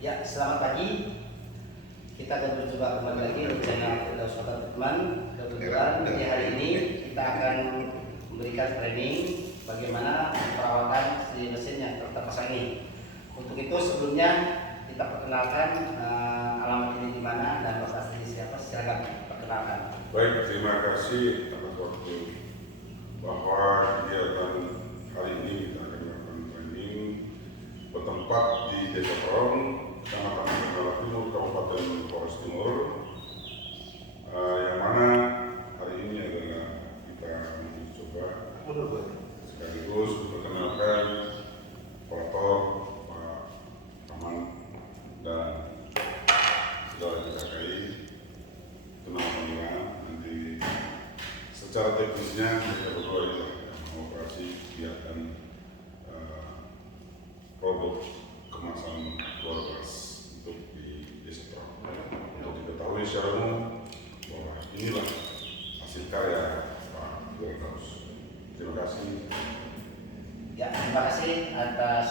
Ya, selamat pagi. Kita akan berjumpa kembali lagi di channel Firdaus Hotel Teman. Kebetulan di hari ini kita akan memberikan training bagaimana perawatan si mesin yang terpasang ini. Untuk itu sebelumnya kita perkenalkan alamat ini di mana dan lokasi siapa. Silakan perkenalkan. Baik, terima kasih atas waktu. Bahwa kegiatan hari ini kita akan melakukan training bertempat di Desa Perong, Kecamatan Kendala Timur, Kabupaten Flores Timur, yang mana hari ini adalah kita mencoba sekaligus memperkenalkan operator Pak Aman dan saudara DKI. Itu nama panggilan. Nanti secara teknisnya mereka berdua yang mengoperasi kegiatan produk kemasan luar kelas untuk di Desa Perong. Untuk diketahui secara umum bahwa inilah hasil karya Pak Firdaus. Terima kasih. Ya, terima kasih atas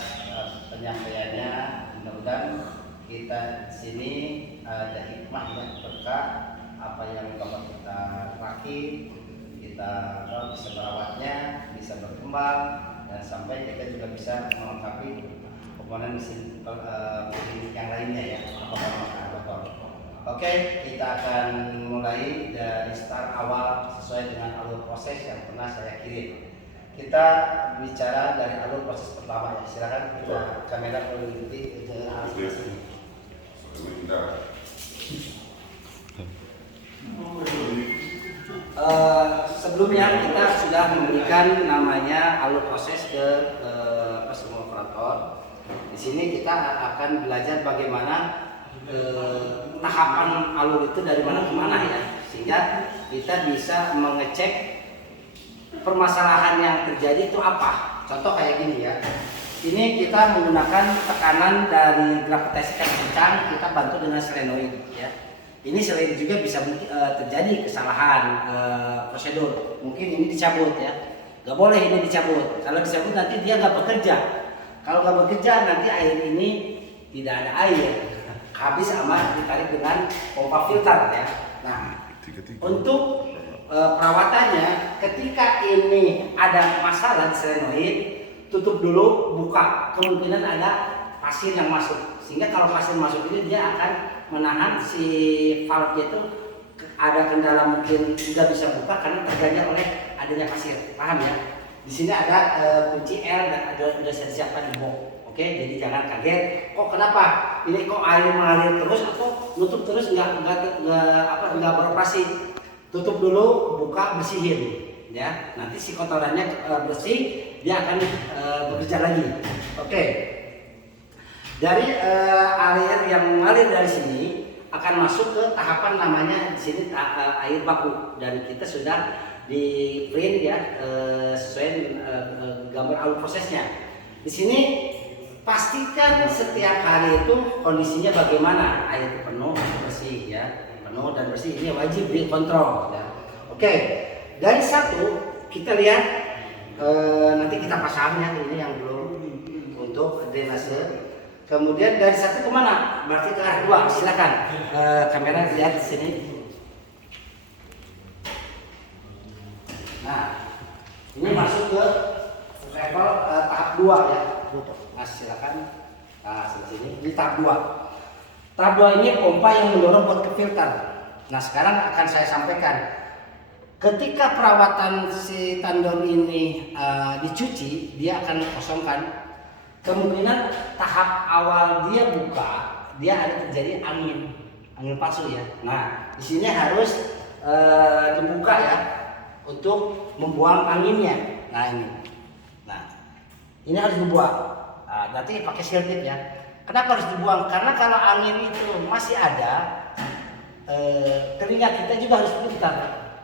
penyampaiannya. Mudah-mudahan kita di sini ada hikmah yang berkah apa yang Bapak kita rakit, kita bisa merawatnya, bisa berkembang, dan sampai kita juga bisa melengkapi komponen mesin yang lainnya ya. Oke, kita akan mulai dari start awal sesuai dengan alur proses yang pernah saya kirim. Kita bicara dari alur proses pertama ya. Silakan kita kamera mengikuti sebelumnya kita sudah memberikan namanya alur proses ke semua operator. Di sini kita akan belajar bagaimana tahapan alur itu dari mana ke mana ya, sehingga kita bisa mengecek permasalahan yang terjadi itu apa. Contoh kayak gini ya. Ini kita menggunakan tekanan dari gravitasi yang kencang, kita bantu dengan solenoid ya. Ini selain juga bisa terjadi kesalahan prosedur. Mungkin ini dicabut ya. Gak boleh ini dicabut. Kalau dicabut nanti dia gak bekerja. Kalau gak bekerja nanti air ini tidak ada air. Habis sama ditarik dengan pompa filter ya. Nah, untuk perawatannya ketika ini ada masalah di solenoid, tutup dulu, buka. Kemungkinan ada pasir yang masuk. Sehingga kalau pasir masuk ini dia akan menahan si valve itu ada kendala, mungkin nggak bisa buka karena terganjal oleh adanya pasir. Paham ya? Di sini ada kunci L dan sudah saya siapkan di box. Oke, jadi jangan kaget. Kok kenapa? Ini kok air mengalir terus atau nutup terus nggak beroperasi? Tutup dulu, buka, bersihin. Ya, nanti si kotorannya bersih, dia akan bekerja lagi. Oke. Dari air yang mengalir dari sini akan masuk ke tahapan namanya di sini air baku, dan kita sudah di print ya sesuai gambar alur prosesnya. Di sini pastikan setiap hari itu kondisinya bagaimana, air penuh, bersih ya, penuh dan bersih, ini wajib dikontrol. Ya. Oke, dari satu kita lihat nanti kita pasangnya ini yang belum untuk drainase. Kemudian dari satu kemana? Berarti ke arah dua. Silakan kamera lihat di sini. Nah, ini masuk ke level tahap 2 ya. Nah, silakan. Nah, sini di tahap 2. Tahap 2 ini pompa yang mendorong buat ke filter. Nah, sekarang akan saya sampaikan. Ketika perawatan si tandon ini dicuci, dia akan kosongkan. Kemungkinan tahap awal dia buka, dia ada terjadi angin palsu ya. Nah, di sini harus dibuka ya untuk membuang anginnya. Nah ini harus dibuang. Nah, nanti pakai seal tip ya. Kenapa harus dibuang? Karena kalau angin itu masih ada, telinga kita juga harus pintar.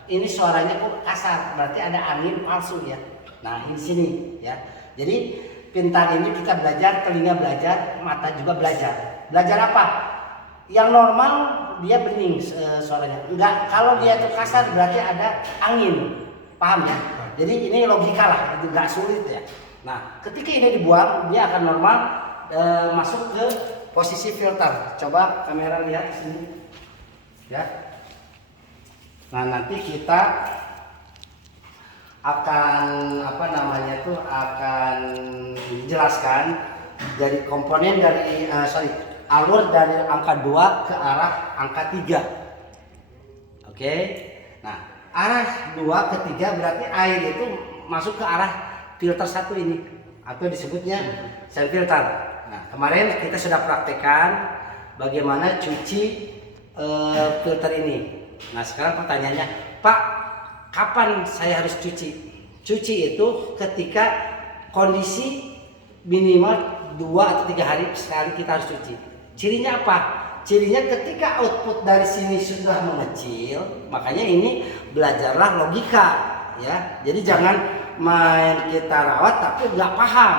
Ini suaranya kok kasar, berarti ada angin palsu ya. Nah, ini sini ya. Jadi pintar ini kita belajar, telinga belajar, mata juga belajar. Belajar apa? Yang normal dia bening suaranya. Enggak, kalau dia itu kasar berarti ada angin. Paham ya? Jadi ini logika lah, itu enggak sulit ya. Nah, ketika ini dibuang, dia akan normal masuk ke posisi filter. Coba kamera lihat di sini. Ya. Nah, nanti kita akan akan dijelaskan dari komponen dari alur dari angka 2 ke arah angka 3. Oke. Nah, arah 2 ke 3 berarti air itu masuk ke arah filter 1 ini atau disebutnya sand filter. Nah, kemarin kita sudah praktekkan bagaimana cuci filter ini. Nah, sekarang pertanyaannya, Pak, kapan saya harus cuci? Cuci itu ketika kondisi minimal 2 atau 3 hari sekali kita harus cuci. Cirinya apa? Cirinya ketika output dari sini sudah mengecil, makanya ini belajarlah logika ya. Jadi jangan main kita rawat tapi nggak paham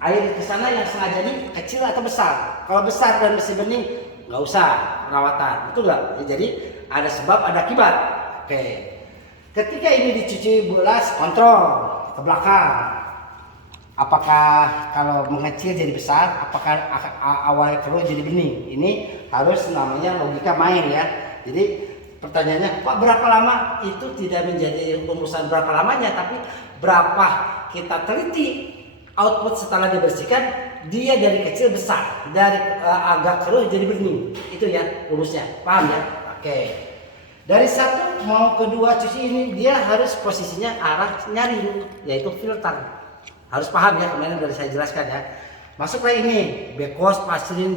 air ke sana yang sengaja ini kecil atau besar. Kalau besar dan masih bening nggak usah rawatan, betul nggak? Ya, jadi ada sebab ada akibat. Oke. Ketika ini dicuci bolas, kontrol ke belakang. Apakah kalau mengecil jadi besar, apakah awal keluar jadi bening? Ini harus namanya logika main ya. Jadi pertanyaannya, Pak, berapa lama? Itu tidak menjadi urusan berapa lamanya, tapi berapa kita teliti output setelah dibersihkan, dia dari kecil besar, dari agak keruh jadi bening. Itu ya rumusnya, paham ya? Oke. Dari 1 mau ke 2 cuci ini, dia harus posisinya arah nyaring, yaitu filter. Harus paham ya, kemarin sudah saya jelaskan ya. Masuklah ini, bekos pastrin.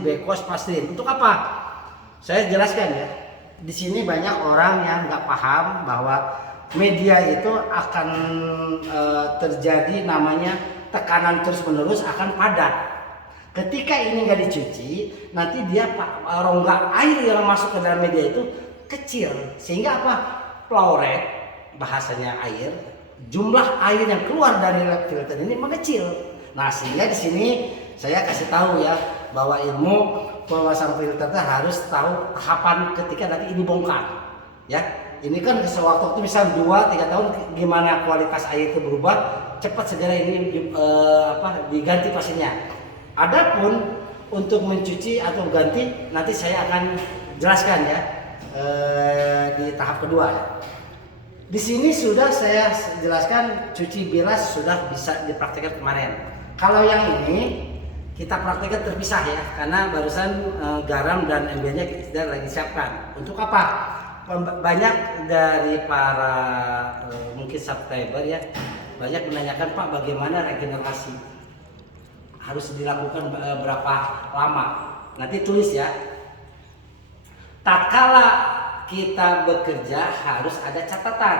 Untuk apa? Saya jelaskan ya. Di sini banyak orang yang nggak paham bahwa media itu akan terjadi namanya tekanan terus-menerus akan padat. Ketika ini nggak dicuci, nanti dia rongga air yang masuk ke dalam media itu kecil, sehingga apa? Flow rate, bahasanya air, jumlah air yang keluar dari filter ini mengecil. Nah, sehingga di sini saya kasih tahu ya bahwa ilmu pemasangan filter harus tahu tahapan ketika nanti ini bongkar. Ya, ini kan sewaktu misal 2-3 tahun gimana kualitas air itu berubah, cepat segera ini diganti pastinya. Adapun untuk mencuci atau ganti nanti saya akan jelaskan ya di tahap kedua. Di sini sudah saya jelaskan cuci bilas sudah bisa dipraktikkan kemarin. Kalau yang ini kita praktikkan terpisah ya, karena barusan garam dan MB-nya kita lagi siapkan. Untuk apa? Banyak dari para mungkin subscriber ya, banyak menanyakan, Pak, bagaimana regenerasi? Harus dilakukan berapa lama? Nanti tulis ya. Tatkala kita bekerja harus ada catatan.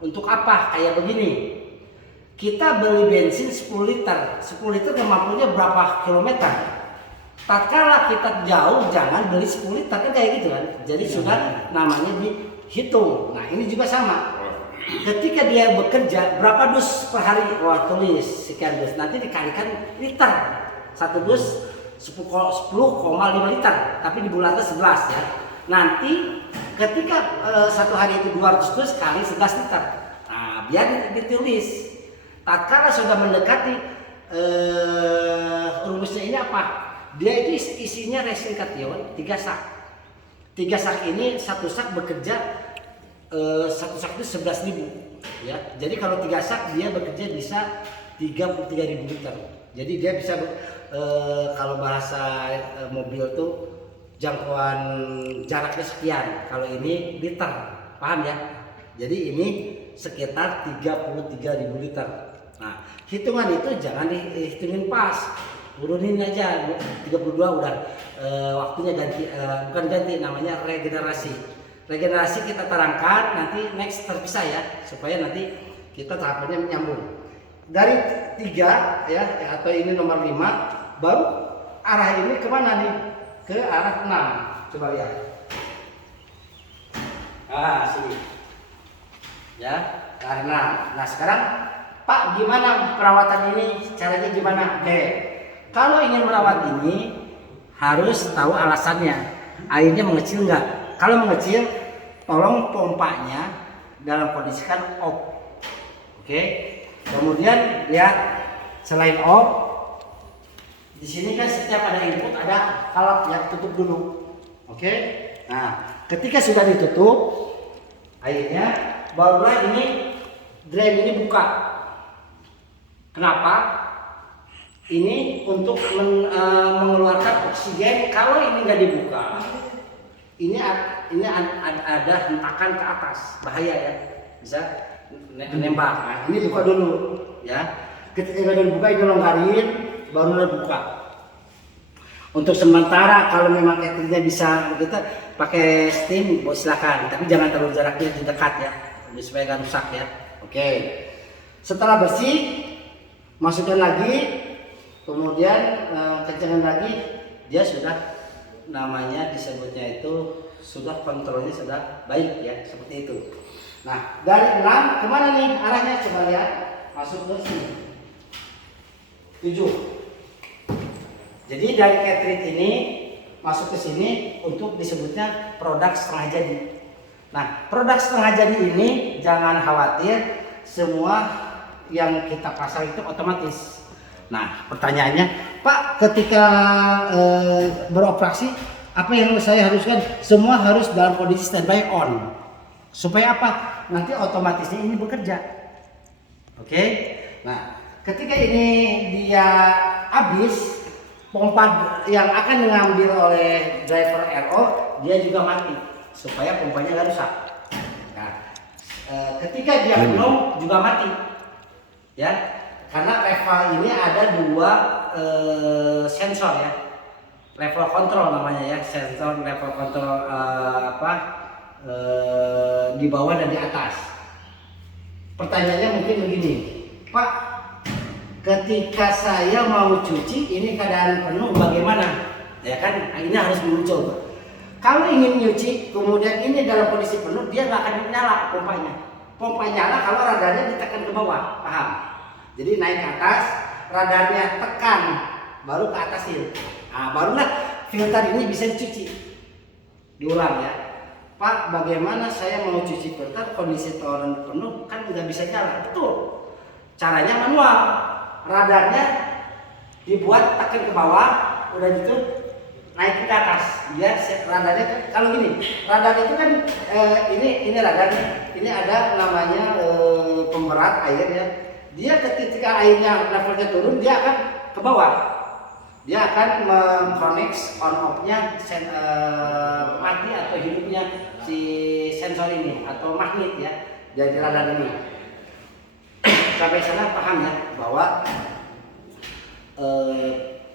Untuk apa? Kayak begini. Kita beli bensin 10 liter. 10 liter kemampuannya berapa kilometer? Tatkala kita jauh jangan beli 10 liter kan kayak gitu kan. Jadi sudah namanya dihitung. Nah, ini juga sama. Ketika dia bekerja berapa dus per hari? Wah, tulis sekian dus. Nanti dikalikan liter. Satu dus 10,5 liter, tapi di bulan 11 ya. Nanti ketika satu hari itu 200 dus kali 11 liter. Nah, biar ditulis. Tatkala sudah mendekati rumusnya ini apa? Dia itu isinya resin kation 3 sak. 3 sak ini satu sak bekerja satu sak itu 11.000 ya. Jadi kalau 3 sak dia bekerja bisa 33.000 liter. Jadi dia bisa kalau bahasa mobil tuh jangkauan jaraknya sekian. Kalau ini liter, paham ya? Jadi ini sekitar 33.000 liter. Nah, hitungan itu jangan dihitungin pas, turunin aja 32 udah waktunya ganti, bukan ganti, namanya regenerasi. Regenerasi kita terangkan nanti next terpisah ya, supaya nanti kita tahapannya menyambung. Dari 3 ya, atau ini nomor 5, baru arah ini kemana nih? Ke arah 6. Coba lihat. Sini. Ya, ke arah 6. Nah, sekarang Pak, gimana perawatan ini? Caranya gimana? Oke. Kalau ingin merawat ini harus tahu alasannya. Airnya mengecil nggak? Kalau mengecil, tolong pompanya dalam kondisikan off. Oke. Kemudian lihat selain off, Di sini kan setiap ada input ada valve yang tutup dulu. Oke. Nah, ketika sudah ditutup airnya, barulah ini drain ini buka. Kenapa? Ini untuk mengeluarkan oksigen. Kalau ini nggak dibuka, ini ada hentakan ke atas, bahaya ya, bisa nembak. Nah, ini buka dulu ya. Ketika udah dibuka ini longgarin, baru buka. Untuk sementara kalau memang cateringnya bisa kita pakai steam, silakan. Tapi jangan terlalu jaraknya dekat ya, supaya nggak rusak ya. Oke. Setelah bersih, masukkan lagi, kemudian kencangkan lagi, dia sudah namanya disebutnya itu sudah kontrolnya sudah baik ya, seperti itu. Nah, dari 6 kemana nih arahnya? Coba lihat, masuk ke sini. 7. Jadi dari cartridge ini masuk ke sini untuk disebutnya produk setengah jadi. Nah, produk setengah jadi ini jangan khawatir, semua yang kita pasang itu otomatis. Nah, pertanyaannya, Pak, ketika beroperasi, apa yang saya haruskan? Semua harus dalam kondisi standby on. Supaya apa? Nanti otomatisnya ini bekerja. Oke? Nah, ketika ini dia habis, pompa yang akan mengambil oleh driver RO dia juga mati supaya pompanya nggak rusak. Nah, ketika dia penuh juga mati, ya, karena level ini ada 2 sensor ya, level control namanya ya, sensor level control di bawah dan di atas. Pertanyaannya mungkin begini, Pak, ketika saya mau cuci ini keadaan penuh bagaimana? Ya kan, ini harus muncul. Kalau ingin nyuci kemudian ini dalam kondisi penuh, dia nggak akan nyala pompanya. Pompa nyala kalau radarnya ditekan ke bawah, paham? Jadi naik ke atas, radarnya tekan, baru ke atasin. Nah, barulah filter ini bisa dicuci. Diulang ya, Pak, bagaimana saya mau cuci filter kondisi toren penuh kan nggak bisa nyala? Betul. Caranya manual. Radarnya dibuat tekan ke bawah, udah gitu naik ke atas. Biar radarnya kalau gini, radar itu kan ini radar, ini ada namanya pemberat air ya. Dia ketika airnya levelnya turun, dia akan ke bawah. Dia akan mengconnect on off-nya mati atau hidupnya si sensor ini atau magnet ya dari radar ini. Sampai sana paham ya bahwa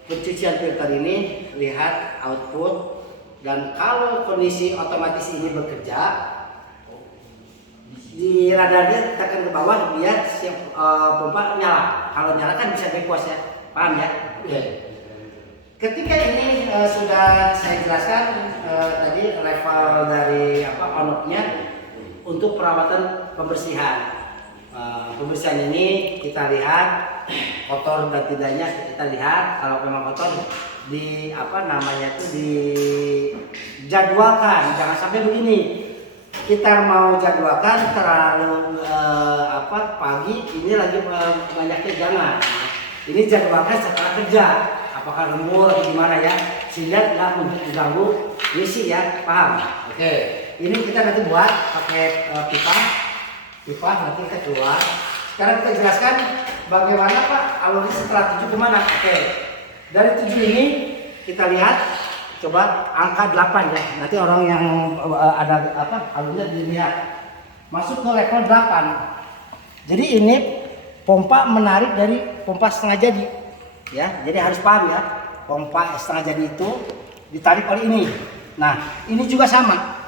pencucian filter ini lihat output, dan kalau kondisi otomatis ini bekerja di radarnya tekan ke bawah biar siap pompa nyala. Kalau nyala kan bisa bypass ya, paham ya? Ketika ini sudah saya jelaskan tadi level dari on-off-nya untuk perawatan pembersihan. Pembersihan ini kita lihat kotor dan tidaknya kita lihat. Kalau memang kotor di dijadwalkan, jangan sampai begini. Kita mau jadwalkan terlalu pagi, ini lagi banyaknya jangan. Ini jadwalkan setelah kerja, apakah lembur atau gimana ya, sehingga nggak mengganggu misi ya, paham? Oke, ini kita nanti buat pakai pipa nanti kita keluar. Sekarang kita jelaskan bagaimana Pak alurnya setelah 7 kemana. Oke, dari 7 ini kita lihat, coba angka 8 ya. Nanti orang yang ada alurnya dilihat masuk ke level 8. Jadi ini pompa menarik dari pompa setengah jadi ya. Jadi harus paham ya, pompa setengah jadi itu ditarik oleh ini. Nah, ini juga sama.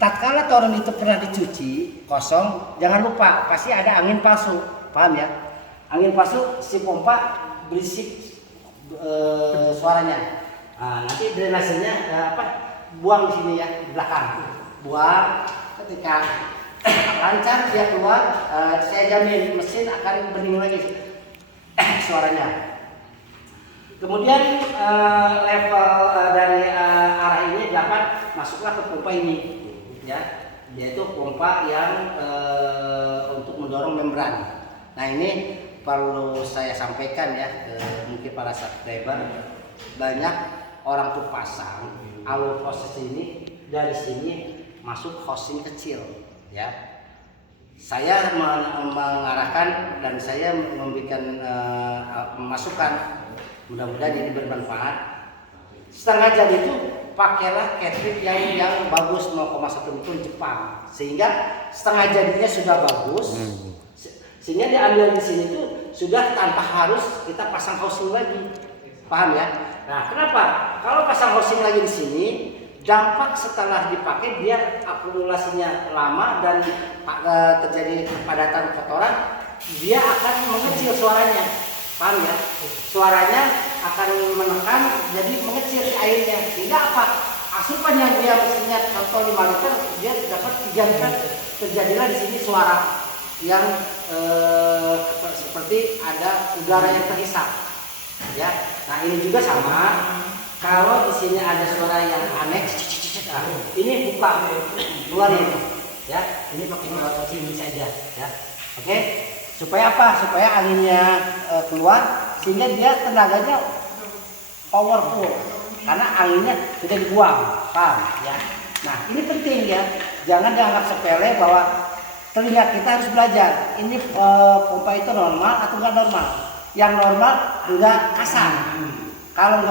Tatkala toren itu pernah dicuci kosong, jangan lupa pasti ada angin palsu, paham ya? Angin palsu si pompa berisik suaranya. Nah, nanti drainasenya buang di sini ya, di belakang. Buang, ketika lancar dia keluar, saya jamin mesin akan bening lagi suaranya. Kemudian level dari arah ini dapat masuklah ke pompa ini. Ya, yaitu pompa yang untuk mendorong membran. Nah, ini perlu saya sampaikan ya ke mungkin para subscriber banyak orang tuh pasang alur proses ini dari sini masuk housing kecil ya. Saya mengarahkan dan saya memberikan masukan, mudah-mudahan ini bermanfaat. Setengah jadi itu pakailah catrit yang bagus 0,1 meter Jepang, sehingga setengah jadinya sudah bagus, sehingga diambil di sini tuh sudah tanpa harus kita pasang housing lagi, paham ya? Nah, kenapa? Kalau pasang housing lagi di sini, dampak setelah dipakai biar akumulasinya lama dan terjadi kepadatan kotoran, dia akan mengecil suaranya, paham ya? Suaranya akan menekan, jadi mengecil airnya, sehingga apa? Asupan yang dia mestinya contoh 5 liter, dia dapat 3 liter. Terjadilah di sini suara yang seperti ada udara yang terhisap. Ya, nah ini juga sama. Kalau di sini ada suara yang aneh, nah, ini buka, keluarin, ya. Ini pakai mesin ini saja, ya. Oke, supaya apa? Supaya anginnya keluar, sehingga dia tenaganya powerful, karena anginnya sudah dibuang, paham? Ya. Nah, ini penting ya. Jangan dianggap sepele bahwa telinga kita harus belajar. Ini pompa itu normal atau enggak normal? Yang normal udah kasar. Kalau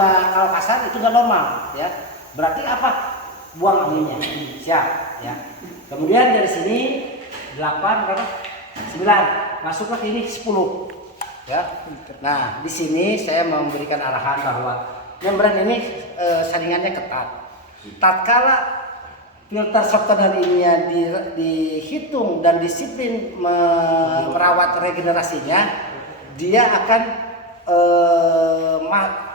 kasar itu nggak normal, ya. Berarti apa? Buang anginnya. Siap, ya. Kemudian dari sini 8 berapa? 9. Masuklah ke ini 10. Ya. Nah, di sini saya memberikan arahan bahwa membran ini saringannya ketat. Tatkala filter softener ini dihitung dan disiplin merawat regenerasinya, dia akan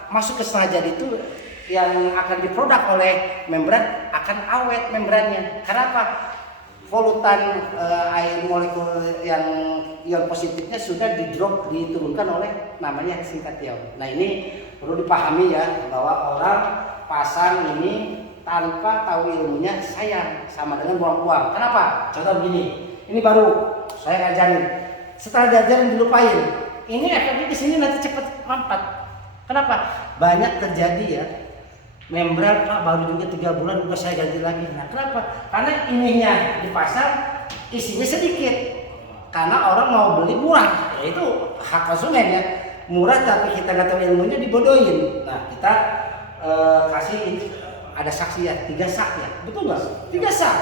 masuk ke setengah jadi itu yang akan diproduk oleh membran akan awet membrannya. Kenapa? Polutan air molekul yang ion positifnya sudah diturunkan oleh namanya sinkation. Nah, ini perlu dipahami ya, bahwa orang pasang ini tanpa tahu ilmunya sayang, sama dengan buang-buang. Kenapa? Contoh begini, ini baru saya ngajarin, setelah diajarin dilupain. Ini efeknya di sini nanti cepat mampat. Kenapa? Banyak terjadi ya, membran Pak baru juga 3 bulan udah saya ganti lagi. Nah, kenapa? Karena ininya dipasang, isinya sedikit. Karena orang mau beli murah, ya itu hak konsumen ya. Murah tapi kita nggak tahu ilmunya, dibodohin. Nah, kita kasih ada saksi ya, 3 sak ya, betul nggak? 3 sak.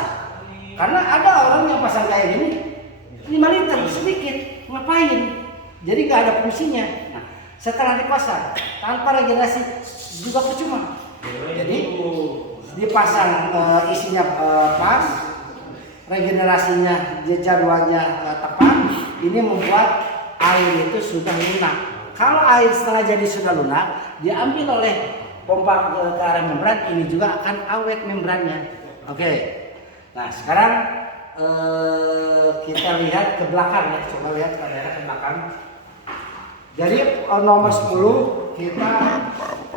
Karena ada orang yang pasang kayak gini 5 liter sedikit, ngapain? Jadi nggak ada fungsinya. Nah, setelah dipasang tanpa regenerasi juga percuma. Jadi dipasang isinya pas, regenerasinya jadwalnya tepat. Ini membuat air itu sudah lunak. Kalau air setengah jadi sudah lunak, diambil oleh pompa ke arah membran, ini juga akan awet membrannya. Oke. Nah, sekarang kita lihat ke belakang ya. Coba lihat kamera ke belakang. Jadi nomor 10 kita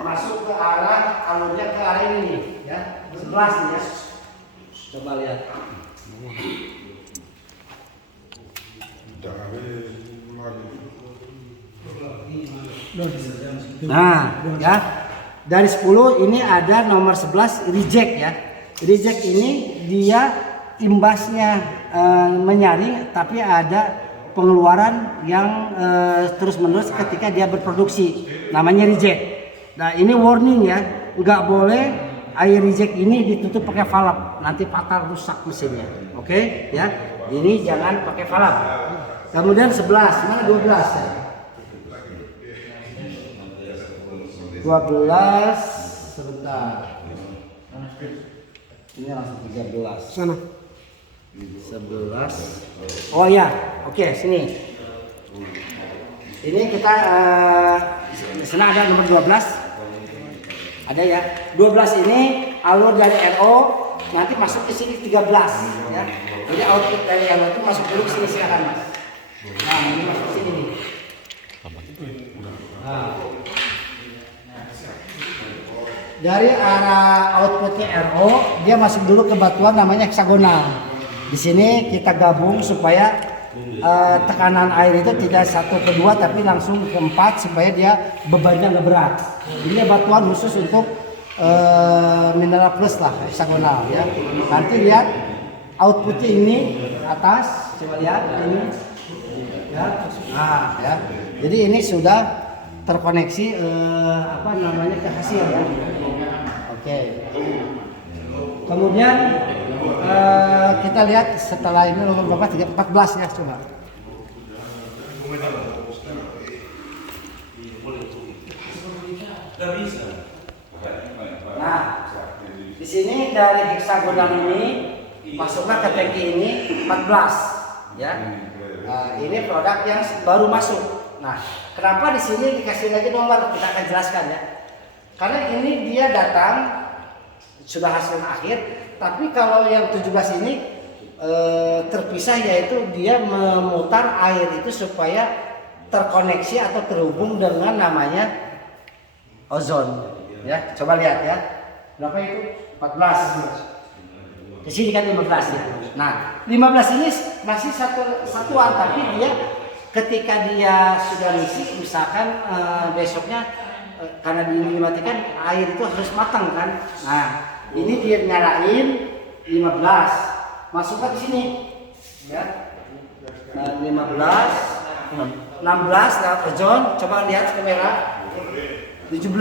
masuk ke arah alurnya ke arah ini ya. 11 nih ya. Coba lihat. Nah, ya. Dari 10 ini ada nomor 11 reject ya. Reject ini dia imbasnya menyaring, tapi ada pengeluaran yang terus-menerus ketika dia berproduksi, namanya reject. Nah, ini warning ya, nggak boleh air reject ini ditutup pakai valve, nanti fatal, rusak mesinnya. Oke, ya. Ini jangan pakai valve. Kemudian 11, mana 12 ya? 12 sebentar. Ini langsung 13. Sana. 11. Oh ya, oke, sini. Ini kita di sana ada nomor 12. Ada ya. 12 ini alur dari RO nanti masuk ke sini 13 ya. Jadi output dari RO itu masuk dulu ke sini, silakan Mas. Nah, ini masuk sini nih. Nah. Dari arah outputnya RO dia masuk dulu ke batuan namanya heksagonal. Di sini kita gabung supaya tekanan air itu tidak 1 ke 2 tapi langsung ke 4 supaya dia bebannya nggak berat. Ini batuan khusus untuk mineral plus lah, heksagonal ya. Nanti lihat outputnya ini atas, coba lihat ini ya. Nah ya, jadi ini sudah terkoneksi apa namanya ke hasil ya. Oke. Kemudian kita lihat setelah ini nomor berapa? 14 ya coba. Nah, di sini dari heksagonal ini masuklah ke tangki ini 14 ya. Ini produk yang baru masuk. Nah, kenapa di sini dikasih lagi nomor? Kita akan jelaskan ya. Karena ini dia datang sudah hasil akhir, tapi kalau yang 17 ini terpisah, yaitu dia memutar air itu supaya terkoneksi atau terhubung dengan namanya ozon ya. Coba lihat ya, berapa itu? 14. Di sini kan 15 ya. Nah, 15 ini masih satuan, tapi dia ketika dia sudah ngisi, misalkan besoknya karena dimatikan air itu harus matang kan. Nah, ini dia nyalain 15. Masukkan di sini. Ya. 15, 16 lewat ozon, coba lihat kamera. 17.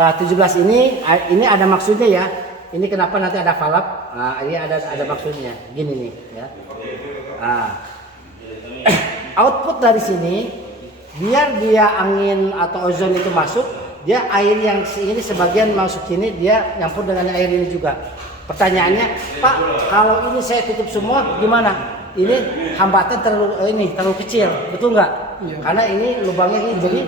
Nah, 17 ini ada maksudnya ya. Ini kenapa nanti ada valve? Nah, ini ada maksudnya. Gini nih ya. Nah, output dari sini biar dia angin atau ozon itu masuk, dia air yang ini sebagian masuk sini, dia nyampur dengan air ini juga. Pertanyaannya, Pak, kalau ini saya tutup semua gimana? Ini hambatan terlalu kecil, betul nggak? Iya. Karena ini lubangnya ini, jadi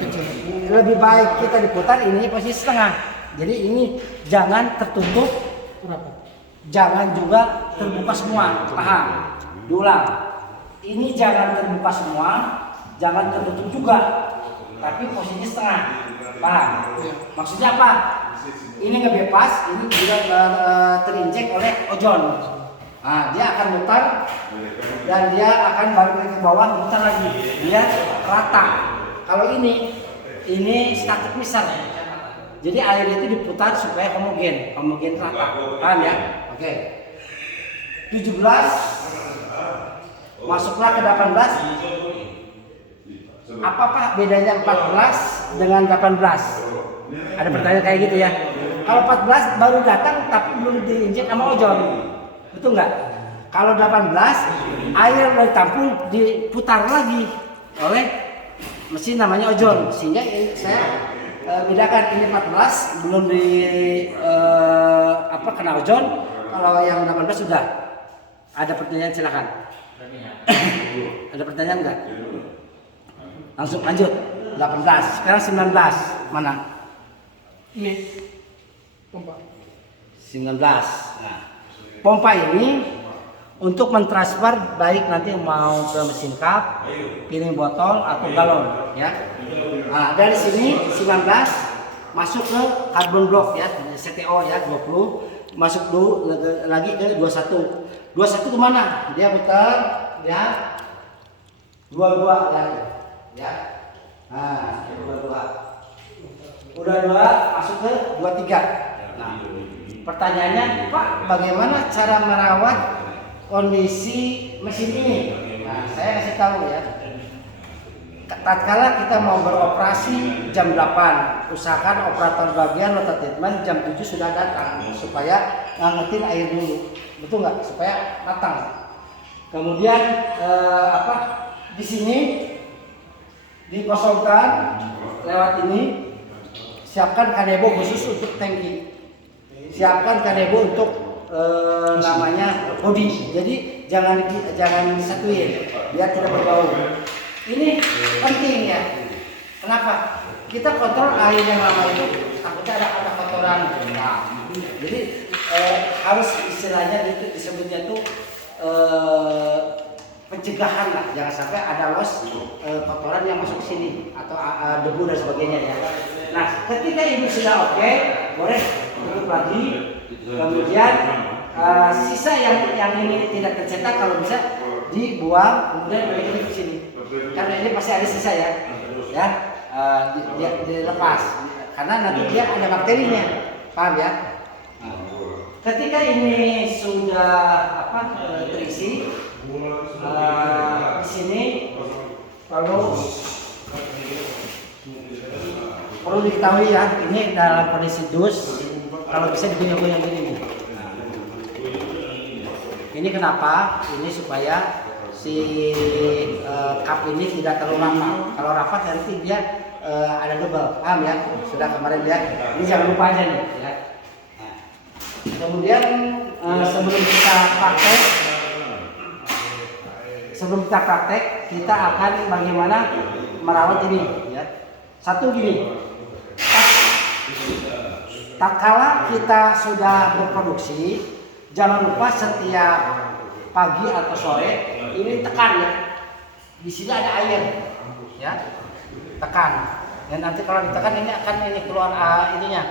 lebih baik kita diputar ini posisi setengah. Jadi ini jangan tertutup, jangan juga terbuka semua. Paham? Diulang. Ini jangan terbuka semua, jangan tertutup juga, tapi posisinya setengah. Paham? Maksudnya apa? Ini nggak bebas, ini juga terinjek oleh ozon. Nah, dia akan mutar dan dia akan balik lagi ke bawah, mutar lagi, dia rata. Kalau ini statik misal. Jadi air itu diputar supaya homogen rata. Paham ya? Oke. 17 masuklah ke 18. Apa Pak bedanya 14 dengan 18? Ada pertanyaan kayak gitu ya. Kalau 14 baru datang tapi belum diinjek sama ozon. Betul nggak? Kalau 18 air dari tampung diputar lagi oleh mesin namanya ozon. Sehingga saya bedakan ini 14 belum kena ozon. Kalau yang 18 sudah. Ada pertanyaan silakan. Ada pertanyaan enggak? Langsung lanjut. 18. Sekarang 19. Mana? Ini pompa. 19. Nah, pompa ini untuk mentransfer baik nanti mau ke mesin cup, piring botol atau galon ya. Nah, dari sini 19 masuk ke carbon block ya, CTO ya 20, masuk dulu lagi ke 21. 21 kemana? Dia putar ya 22 lagi ya. Nah, 22. Udah 2 masuk ke 23. Nah, pertanyaannya, Pak, bagaimana cara merawat kondisi mesin ini? Nah, saya kasih tahu ya. Tatkala kita mau beroperasi jam 8, usahakan operator bagian water treatment jam 7 sudah datang supaya ngangetin air dulu. Betul nggak? Supaya matang. Kemudian di sini dikosongkan lewat ini. Siapkan kanebo khusus untuk tangki. Siapkan kanebo untuk namanya body. Jadi jangan disatuin biar tidak berbau. Ini penting ya. Kenapa? Kita kontrol air yang lama itu takutnya ada kotoran. Nah, jadi harus istilahnya itu disebutnya tuh pencegahan lah, jangan sampai ada loss kotoran yang masuk ke sini atau debu dan sebagainya ya. Nah, ketika ini sudah oke, boleh tutup lagi. Kemudian sisa yang ini tidak tercetak kalau bisa dibuang, kemudian ini ke sini. Karena ini pasti ada sisa ya, dilepas. Karena nanti dia ada bakterinya, paham ya? Ketika ini sudah terisi, di sini perlu diketahui ya, ini dalam kondisi dus, kalau bisa digoyang-goyang gini nih. Ini kenapa? Ini supaya si cup ini tidak terlalu rapat. Kalau rapat nanti dia ada double, paham ya? Sudah kemarin ya. Ini jangan lupa aja nih. Ya. Nah, kemudian sebelum kita praktek, kita akan bagaimana merawat ini. Ya. Satu gini. Tak kala kita sudah berproduksi, jangan lupa setiap pagi atau sore ini tekan ya. Di sini ada air, ya, tekan. Dan nanti kalau ditekan ini akan keluar ininya.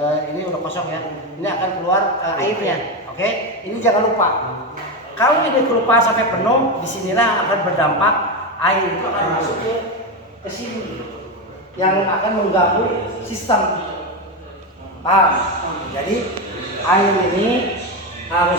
Ini udah kosong ya. Ini akan keluar airnya. Oke, ini jangan lupa. Kalau ini kelupaan sampai penuh, disinilah akan berdampak air itu akan masuk ke sini, yang akan mengganggu sistem. Paham? Jadi air ini harus